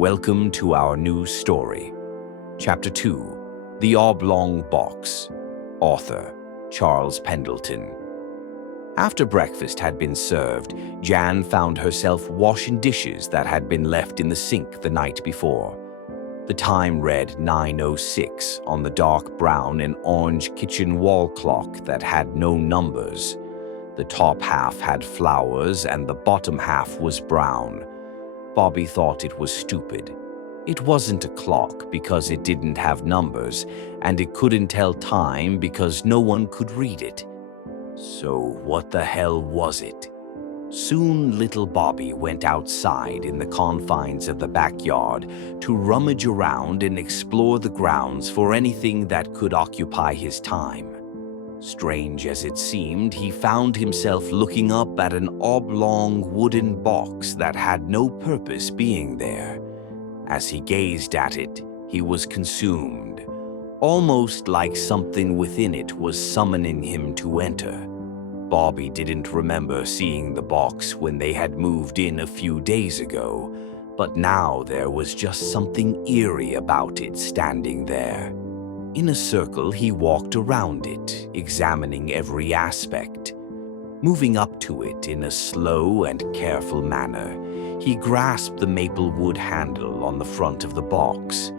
Welcome to our new story. Chapter 2, The Oblong Box. Author, Charles Pendleton. After breakfast had been served, Jan found herself washing dishes that had been left in the sink the night before. The time read 9:06 on the dark brown and orange kitchen wall clock that had no numbers. The top half had flowers and the bottom half was brown. Bobby thought it was stupid. It wasn't a clock because it didn't have numbers, and it couldn't tell time because no one could read it. So what the hell was it? Soon little Bobby went outside in the confines of the backyard to rummage around and explore the grounds for anything that could occupy his time. Strange as it seemed, he found himself looking up at an oblong wooden box that had no purpose being there. As he gazed at it, he was consumed, almost like something within it was summoning him to enter. Bobby didn't remember seeing the box when they had moved in a few days ago, but now there was just something eerie about it standing there. In a circle, he walked around it, examining every aspect. Moving up to it in a slow and careful manner, he grasped the maple wood handle on the front of the box.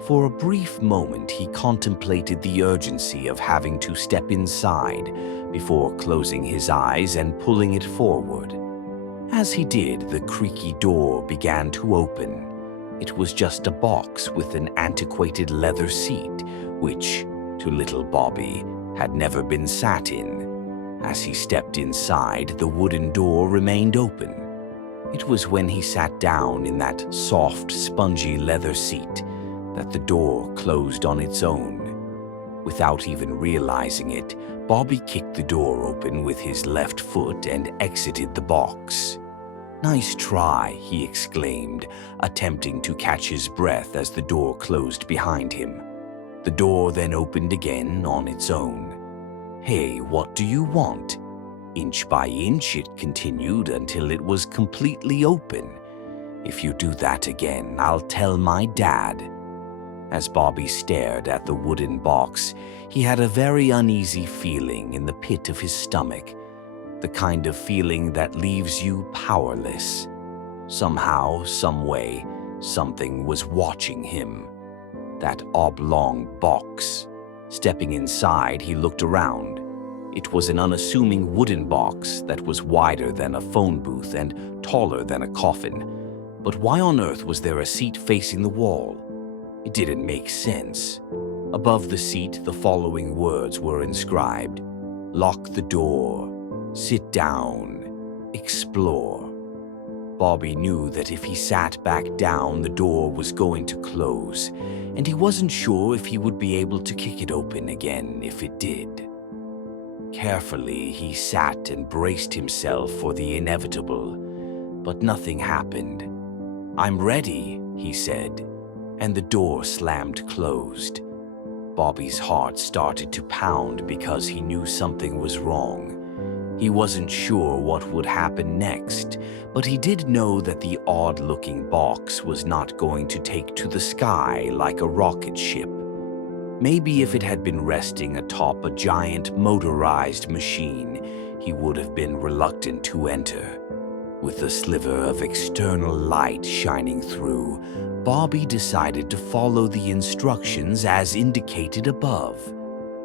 For a brief moment, he contemplated the urgency of having to step inside before closing his eyes and pulling it forward. As he did, the creaky door began to open. It was just a box with an antiquated leather seat, which, to little Bobby, had never been sat in. As he stepped inside, the wooden door remained open. It was when he sat down in that soft, spongy leather seat that the door closed on its own. Without even realizing it, Bobby kicked the door open with his left foot and exited the box. "Nice try," he exclaimed, attempting to catch his breath as the door closed behind him. The door then opened again on its own. "Hey, what do you want?" Inch by inch it continued until it was completely open. "If you do that again, I'll tell my dad." As Bobby stared at the wooden box, he had a very uneasy feeling in the pit of his stomach, the kind of feeling that leaves you powerless. Somehow, some way, something was watching him. That oblong box. Stepping inside, he looked around. It was an unassuming wooden box that was wider than a phone booth and taller than a coffin. But why on earth was there a seat facing the wall? It didn't make sense. Above the seat, the following words were inscribed: "Lock the door. Sit down. Explore." Bobby knew that if he sat back down, the door was going to close, and he wasn't sure if he would be able to kick it open again if it did. Carefully, he sat and braced himself for the inevitable, but nothing happened. "I'm ready," he said, and the door slammed closed. Bobby's heart started to pound because he knew something was wrong. He wasn't sure what would happen next, but he did know that the odd-looking box was not going to take to the sky like a rocket ship. Maybe if it had been resting atop a giant motorized machine, he would have been reluctant to enter. With a sliver of external light shining through, Bobby decided to follow the instructions as indicated above.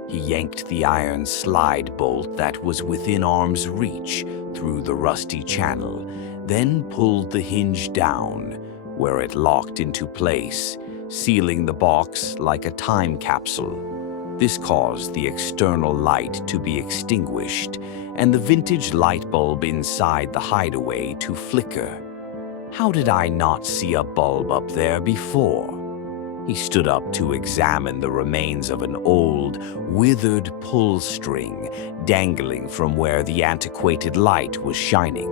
He yanked the iron slide bolt that was within arm's reach through the rusty channel, then pulled the hinge down, where it locked into place, sealing the box like a time capsule. This caused the external light to be extinguished and the vintage light bulb inside the Hideaway to flicker. How did I not see a bulb up there before? He stood up to examine the remains of an old, withered pull string dangling from where the antiquated light was shining.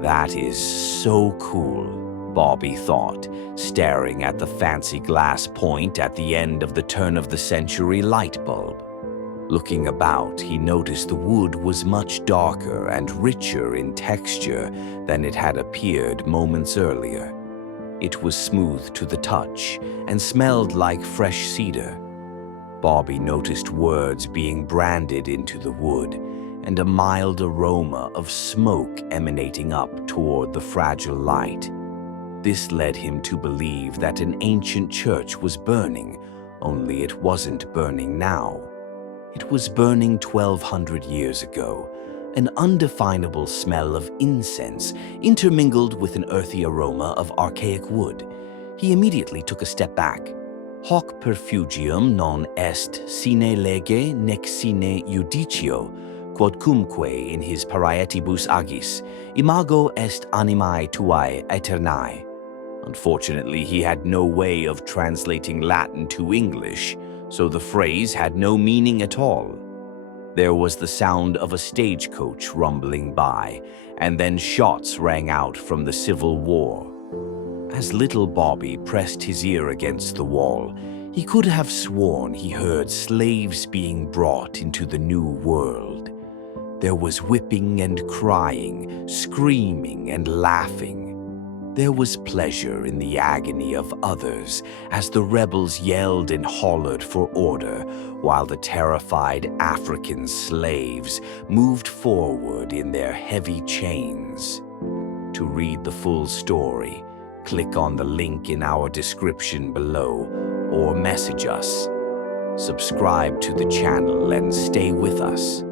"That is so cool," Bobby thought, staring at the fancy glass point at the end of the turn-of-the-century light bulb. Looking about, he noticed the wood was much darker and richer in texture than it had appeared moments earlier. It was smooth to the touch and smelled like fresh cedar. Bobby noticed words being branded into the wood and a mild aroma of smoke emanating up toward the fragile light. This led him to believe that an ancient church was burning, only it wasn't burning now. It was burning 1,200 years ago, an undefinable smell of incense intermingled with an earthy aroma of archaic wood. He immediately took a step back. Hoc perfugium non est sine lege nec sine judicio, quodcumque in his parietibus agis, imago est animae tuae aeternae. Unfortunately, he had no way of translating Latin to English, so the phrase had no meaning at all. There was the sound of a stagecoach rumbling by, and then shots rang out from the Civil War. As little Bobby pressed his ear against the wall, he could have sworn he heard slaves being brought into the New World. There was whipping and crying, screaming and laughing. There was pleasure in the agony of others as the rebels yelled and hollered for order, while the terrified African slaves moved forward in their heavy chains. To read the full story, click on the link in our description below or message us. Subscribe to the channel and stay with us.